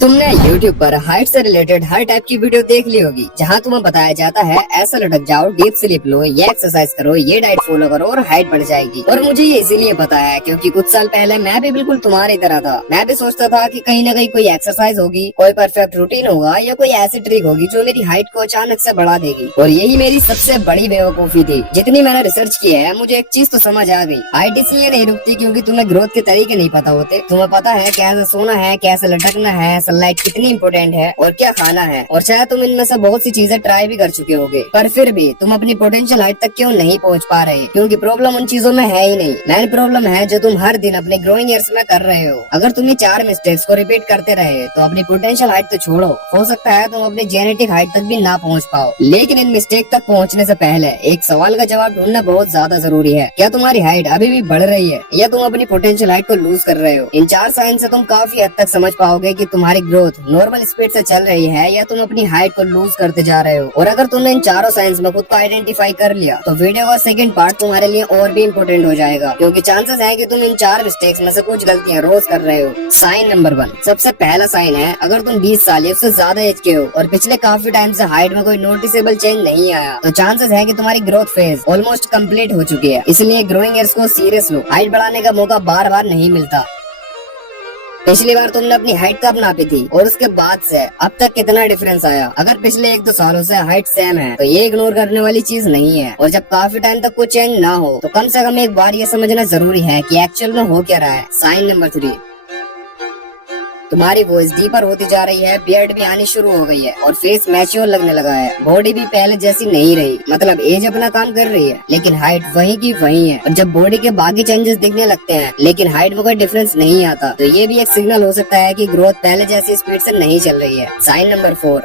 तुमने YouTube पर height से रिलेटेड हर टाइप की वीडियो देख ली होगी, जहां तुम्हें बताया जाता है ऐसा लटक जाओ, डीप स्लीप लो, ये एक्सरसाइज करो, ये डाइट फॉलो करो और हाइट बढ़ जाएगी। और मुझे ये इसीलिए पता है क्योंकि कुछ साल पहले मैं भी बिल्कुल तुम्हारी तरह था। मैं भी सोचता था कि कहीं न कहीं कोई एक्सरसाइज होगी, कोई परफेक्ट रूटीन होगा या कोई ऐसी ट्रिक होगी जो मेरी हाइट को अचानक से बढ़ा देगी। और यही मेरी सबसे बड़ी बेवकूफी थी। जितनी मैंने रिसर्च की है, मुझे एक चीज तो समझ आ गई, हाइट इसलिए नहीं रुकती क्योंकि तुम्हें ग्रोथ के तरीके नहीं पता होते। तुम्हें पता है कैसे सोना है, कैसे लटकना है, सनलाइट कितनी इंपॉर्टेंट है और क्या खाना है। और शायद तुम इनमें से बहुत सी चीजें ट्राई भी कर चुके होगे, पर फिर भी तुम अपनी पोटेंशियल हाइट तक क्यों नहीं पहुंच पा रहे? क्योंकि प्रॉब्लम उन चीजों में है ही नहीं। मेन प्रॉब्लम है जो तुम हर दिन अपने ग्रोइंग ईयर्स में कर रहे हो। अगर तुम ये 4 मिस्टेक्स को रिपीट करते रहे तो अपनी पोटेंशियल हाइट तो छोड़ो, हो सकता है तुम अपनी जेनेटिक हाइट तक भी ना पहुंच पाओ। लेकिन इन मिस्टेक तक पहुंचने से पहले एक सवाल का जवाब ढूंढना बहुत ज्यादा जरूरी है। क्या तुम्हारी हाइट अभी भी बढ़ रही है या तुम अपनी पोटेंशियल हाइट को लूज कर रहे हो? इन 4 साइन से तुम काफी हद तक समझ पाओगे कि तुम्हारी ग्रोथ नॉर्मल स्पीड से चल रही है या तुम अपनी हाइट को लूज करते जा रहे हो। और अगर तुमने इन चारों साइंस में खुद को आइडेंटिफाई कर लिया तो वीडियो का सेकंड पार्ट तुम्हारे लिए और भी इम्पोर्टेंट हो जाएगा, क्योंकि चांसेस है कि तुम इन 4 मिस्टेक्स में से कुछ गलतियां रोज कर रहे हो। साइन नंबर 1, सबसे पहला साइन है, अगर तुम 20 साल या उससे ज्यादा एज के हो और पिछले काफी टाइम से हाइट में कोई नोटिसेबल चेंज नहीं आया तो चांसेस है कि तुम्हारी ग्रोथ फेज ऑलमोस्ट कंप्लीट हो चुकी है। इसलिए ग्रोइंग ईयर्स को सीरियस लो। हाइट बढ़ाने का मौका बार बार नहीं मिलता। पिछली बार तुमने अपनी हाइट कब नापी थी और उसके बाद से अब तक कितना डिफरेंस आया? अगर पिछले 1-2 सालों से हाइट सेम है तो ये इग्नोर करने वाली चीज नहीं है। और जब काफी टाइम तक कोई चेंज ना हो तो कम से कम एक बार ये समझना जरूरी है कि एक्चुअल में हो क्या रहा है। साइन नंबर 3, तुम्हारी वॉइस डीपर होती जा रही है, बियर्ड भी आनी शुरू हो गई है और फेस मैच्योर लगने लगा है। बॉडी भी पहले जैसी नहीं रही, मतलब एज अपना काम कर रही है लेकिन हाइट वही की वही है। और जब बॉडी के बाकी चेंजेस दिखने लगते हैं लेकिन हाइट में कोई डिफरेंस नहीं आता तो ये भी एक सिग्नल हो सकता है कि ग्रोथ पहले जैसी स्पीड से नहीं चल रही है। साइन नंबर 4,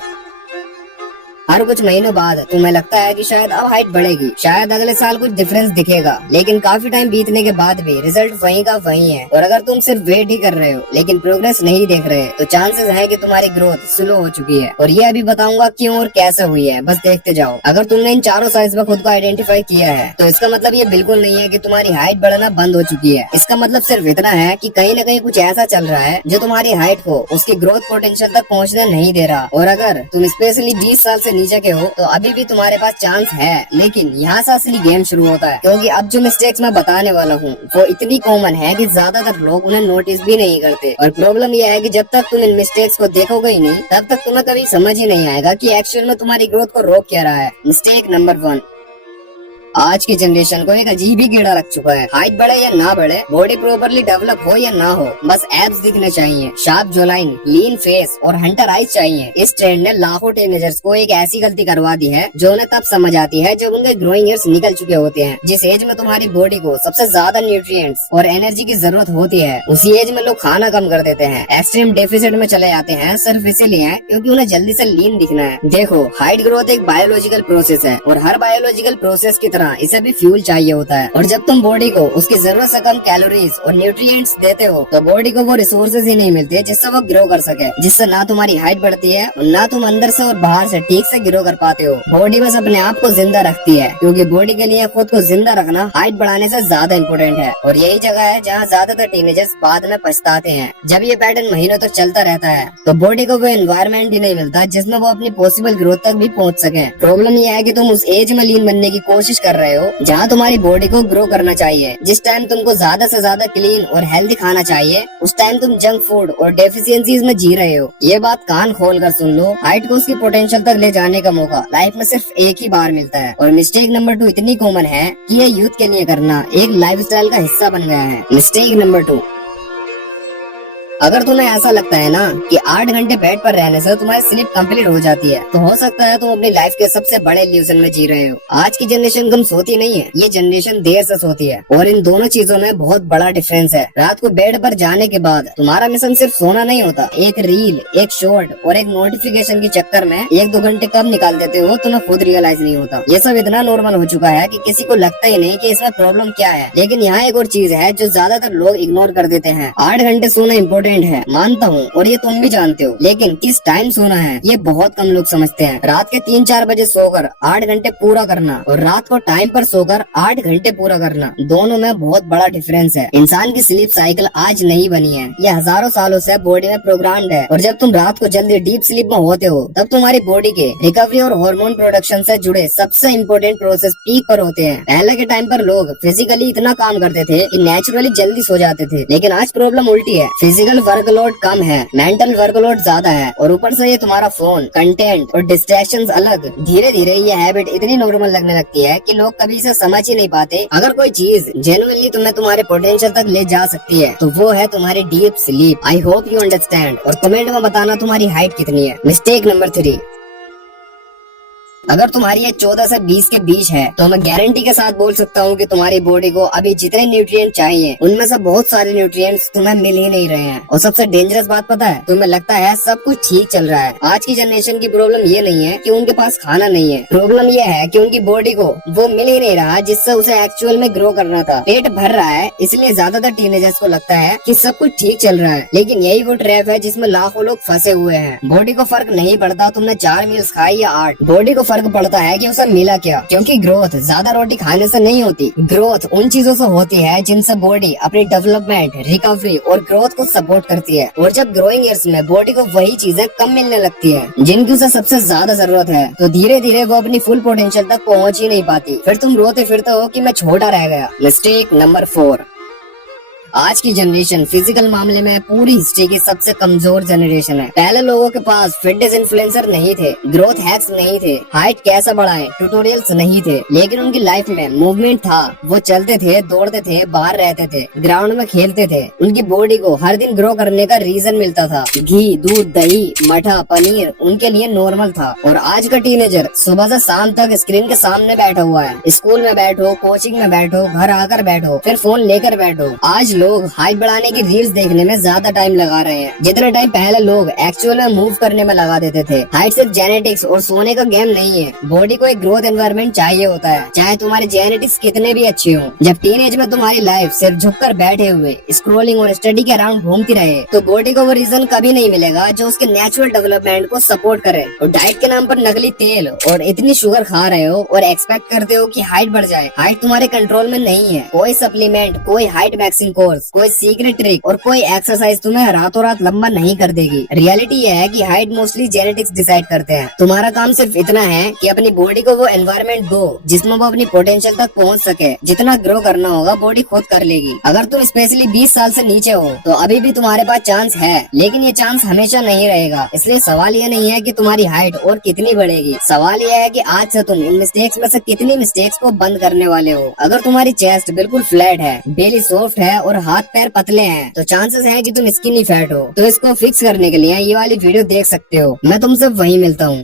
हर कुछ महीनों बाद तुम्हें लगता है कि शायद अब हाइट बढ़ेगी, शायद अगले साल कुछ डिफरेंस दिखेगा, लेकिन काफी टाइम बीतने के बाद भी रिजल्ट वही का वही है। और अगर तुम सिर्फ वेट ही कर रहे हो लेकिन प्रोग्रेस नहीं देख रहे तो चांसेस है कि तुम्हारी ग्रोथ स्लो हो चुकी है। और ये अभी बताऊंगा क्यों और कैसे हुई है, बस देखते जाओ। अगर तुमने इन चारों साइज में खुद को आइडेंटिफाई किया है तो इसका मतलब ये बिल्कुल नहीं है कि तुम्हारी हाइट बढ़ना बंद हो चुकी है। इसका मतलब सिर्फ इतना है कि कहीं न कहीं कुछ ऐसा चल रहा है जो तुम्हारी हाइट को उसकी ग्रोथ पोटेंशियल तक पहुँचने नहीं दे रहा। और अगर तुम स्पेशली 20 साल से नीचे के हो तो अभी भी तुम्हारे पास चांस है, लेकिन यहाँ से असली गेम शुरू होता है। क्योंकि अब जो मिस्टेक्स मैं बताने वाला हूँ वो इतनी कॉमन है कि ज्यादातर लोग उन्हें नोटिस भी नहीं करते। और प्रॉब्लम यह है कि जब तक तुम इन मिस्टेक्स को देखोगे ही नहीं तब तक तुम्हें कभी समझ ही नहीं आएगा कि एक्चुअल में तुम्हारी ग्रोथ को रोक क्या रहा है। मिस्टेक नंबर 1, आज की जनरेशन को एक अजीब ही कीड़ा लग चुका है। हाइट बढ़े या ना बढ़े, बॉडी प्रॉपरली डेवलप हो या ना हो, बस एब्स दिखने चाहिए, शार्प जोलाइन, लीन फेस और हंटर आइज चाहिए। इस ट्रेंड ने लाखों टीनेजर्स को एक ऐसी गलती करवा दी है जो उन्हें तब समझ आती है जब उनके ग्रोइंग ईयर्स निकल चुके होते हैं। जिस एज में तुम्हारी बॉडी को सबसे ज्यादा न्यूट्रिएंट्स और एनर्जी की जरूरत होती है उसी एज में लोग खाना कम कर देते हैं, एक्सट्रीम डेफिसिट में चले जाते हैं, सिर्फ इसीलिए क्योंकि उन्हें जल्दी से लीन दिखना है। देखो, हाइट ग्रोथ एक बायोलॉजिकल प्रोसेस है और हर बायोलॉजिकल प्रोसेस की इसे भी फ्यूल चाहिए होता है। और जब तुम बॉडी को उसकी जरूरत से कम कैलोरीज और न्यूट्रिएंट्स देते हो तो बॉडी को वो रिसोर्सेज ही नहीं मिलते जिससे वो ग्रो कर सके, जिससे ना तुम्हारी हाइट बढ़ती है और ना तुम अंदर से और बाहर से ठीक से ग्रो कर पाते हो। बॉडी बस अपने आप को जिंदा रखती है, क्योंकि बॉडी के लिए खुद को जिंदा रखना हाइट बढ़ाने से ज्यादा इम्पोर्टेंट है। और यही जगह है जहाँ ज्यादातर टीनेजर्स बाद में पछताते हैं। जब ये पैटर्न महीनों तक चलता रहता है तो बॉडी को वो एनवायरमेंट ही नहीं मिलता जिसमें वो अपनी पॉसिबल ग्रोथ तक भी पहुँच सके। प्रॉब्लम ये है कि तुम उस एज में लीन बनने की कोशिश कर रहे हो जहाँ तुम्हारी बॉडी को ग्रो करना चाहिए। जिस टाइम तुमको ज्यादा से ज्यादा क्लीन और हेल्दी खाना चाहिए उस टाइम तुम जंक फूड और डेफिशिएंसीज में जी रहे हो। ये बात कान खोल कर सुन लो, हाइट को उसकी पोटेंशियल तक ले जाने का मौका लाइफ में सिर्फ एक ही बार मिलता है। और मिस्टेक नंबर 2 इतनी कॉमन है कि ये यूथ के लिए करना एक लाइफस्टाइल का हिस्सा बन गया है। मिस्टेक नंबर 2, अगर तुम्हें ऐसा लगता है ना कि 8 घंटे बेड पर रहने से तुम्हारी स्लीप कंप्लीट हो जाती है तो हो सकता है तुम अपनी लाइफ के सबसे बड़े इल्यूजन में जी रहे हो। आज की जनरेशन कम सोती नहीं है, ये जनरेशन देर से सोती है और इन दोनों चीजों में बहुत बड़ा डिफरेंस है। रात को बेड पर जाने के बाद तुम्हारा मिशन सिर्फ सोना नहीं होता, एक रील, एक शॉर्ट और एक नोटिफिकेशन के चक्कर में 1-2 घंटे कब निकाल देते हो तुम्हें खुद रियलाइज नहीं होता। ये सब इतना नॉर्मल हो चुका है कि किसी को लगता ही नहीं कि इसमें प्रॉब्लम क्या है। लेकिन यहाँ एक और चीज है जो ज्यादातर लोग इग्नोर कर देते हैं। 8 घंटे सोना इम्पोर्टेंट इम्पोर्टेंट है, मानता हूँ, और ये तुम भी जानते हो, लेकिन किस टाइम सोना है ये बहुत कम लोग समझते हैं। रात के 3-4 बजे सोकर 8 घंटे पूरा करना और रात को टाइम पर सोकर 8 घंटे पूरा करना, दोनों में बहुत बड़ा डिफरेंस है। इंसान की स्लीप साइकिल आज नहीं बनी है, ये हजारों सालों से बॉडी में प्रोग्राम्ड है, और जब तुम रात को जल्दी डीप स्लीप में होते हो तब तुम्हारी बॉडी के रिकवरी और हार्मोन प्रोडक्शन से जुड़े सबसे इम्पोर्टेंट प्रोसेस पीक पर होते हैं। पहले के टाइम पर लोग फिजिकली इतना काम करते थे कि नेचुरली जल्दी सो जाते थे, लेकिन आज प्रॉब्लम उल्टी है। फिजिकल वर्कलोड कम है, मेंटल वर्कलोड ज्यादा है, और ऊपर से ये तुम्हारा फोन, कंटेंट और डिस्ट्रैक्शंस अलग। धीरे धीरे ये हैबिट इतनी नॉर्मल लगने लगती है कि लोग कभी इसे समझ ही नहीं पाते। अगर कोई चीज जेन्युइनली तुम्हें तुम्हारे पोटेंशियल तक ले जा सकती है तो वो है तुम्हारी deep sleep. I hope you understand, और कमेंट में बताना तुम्हारी हाइट कितनी है। मिस्टेक नंबर 3, अगर तुम्हारी एज 14 से 20 के बीच है तो मैं गारंटी के साथ बोल सकता हूँ कि तुम्हारी बॉडी को अभी जितने न्यूट्रिएंट चाहिए उनमें से बहुत सारे न्यूट्रिएंट्स तुम्हें मिल ही नहीं रहे हैं। और सबसे डेंजरस बात पता है, तुम्हें लगता है सब कुछ ठीक चल रहा है। आज की जनरेशन की प्रॉब्लम ये नहीं है कि उनके पास खाना नहीं है, प्रॉब्लम ये है कि उनकी बॉडी को वो मिल ही नहीं रहा जिससे उसे एक्चुअल में ग्रो करना था। पेट भर रहा है, इसलिए ज्यादातर टीनेजर्स को लगता है कि सब कुछ ठीक चल रहा है, लेकिन यही वो ट्रैप है जिसमें लाखों लोग फंसे हुए हैं। बॉडी को फर्क नहीं पड़ता तुमने 4 मील्स खाई या 8, बॉडी को फर्क पड़ता है कि उसे मिला क्या। क्योंकि ग्रोथ ज्यादा रोटी खाने से नहीं होती, ग्रोथ उन चीजों से होती है जिनसे बॉडी अपनी डेवलपमेंट, रिकवरी और ग्रोथ को सपोर्ट करती है। और जब ग्रोइंग ईयर्स में बॉडी को वही चीजें कम मिलने लगती है जिनकी उसे सबसे ज्यादा जरूरत है, तो धीरे धीरे वो अपनी फुल पोटेंशियल तक पहुंच ही नहीं पाती। फिर तुम रोते फिरते हो कि मैं छोटा रह गया। मिस्टेक नंबर 4, आज की जनरेशन फिजिकल मामले में पूरी हिस्ट्री की सबसे कमजोर जनरेशन है। पहले लोगों के पास फिटनेस इन्फ्लुएंसर नहीं थे, ग्रोथ हैक्स नहीं थे, हाइट कैसे बढ़ाएं ट्यूटोरियल्स नहीं थे, लेकिन उनकी लाइफ में मूवमेंट था। वो चलते थे, दौड़ते थे, बाहर रहते थे, ग्राउंड में खेलते थे। उनकी बॉडी को हर दिन ग्रो करने का रीजन मिलता था। घी, दूध, दही, मठा, पनीर उनके लिए नॉर्मल था। और आज का टीनेजर सुबह से शाम तक स्क्रीन के सामने बैठा हुआ है। स्कूल में बैठो, कोचिंग में बैठो, घर आकर बैठो, फिर फोन लेकर बैठो। आज लोग हाइट बढ़ाने की रील्स देखने में ज्यादा टाइम लगा रहे हैं जितना टाइम पहले लोग एक्चुअल में मूव करने में लगा देते थे। हाइट सिर्फ जेनेटिक्स और सोने का गेम नहीं है, बॉडी को एक ग्रोथ एनवायरनमेंट चाहिए होता है, चाहे तुम्हारे जेनेटिक्स कितने भी अच्छे हो। जब टीनेज में तुम्हारी लाइफ सिर्फ झुककर बैठे हुए स्क्रोलिंग और स्टडी के अराउंड घूमती रहे तो बॉडी को वो रीजन कभी नहीं मिलेगा जो उसके नेचुरल डेवलपमेंट को सपोर्ट करे। और डाइट के नाम पर नकली तेल और इतनी शुगर खा रहे हो और एक्सपेक्ट करते हो कि हाइट बढ़ जाए। हाइट तुम्हारे कंट्रोल में नहीं है। कोई सप्लीमेंट, कोई हाइट मैक्सिंग कोर्स, कोई सीक्रेट ट्रिक और कोई एक्सरसाइज तुम्हें रातों रात लंबा नहीं कर देगी। रियलिटी ये है कि हाइट मोस्टली जेनेटिक्स डिसाइड करते हैं। तुम्हारा काम सिर्फ इतना है कि अपनी बॉडी को वो एनवायरनमेंट दो जिसमें वो अपनी पोटेंशियल तक पहुंच सके। जितना ग्रो करना होगा बॉडी खुद कर लेगी। अगर तुम स्पेशली 20 साल से नीचे हो तो अभी भी तुम्हारे पास चांस है, लेकिन ये चांस हमेशा नहीं रहेगा। इसलिए सवाल ये नहीं है कि तुम्हारी हाइट और कितनी बढ़ेगी, सवाल ये है कि आज से तुम इन मिस्टेक्स में से कितनी मिस्टेक्स को बंद करने वाले हो। अगर तुम्हारी चेस्ट बिल्कुल फ्लैट है, बेली सॉफ्ट है और हाथ पैर पतले हैं तो चांसेस है कि तुम स्किनी फैट हो। तो इसको फिक्स करने के लिए ये वाली वीडियो देख सकते हो। मैं तुमसे वहीं मिलता हूँ।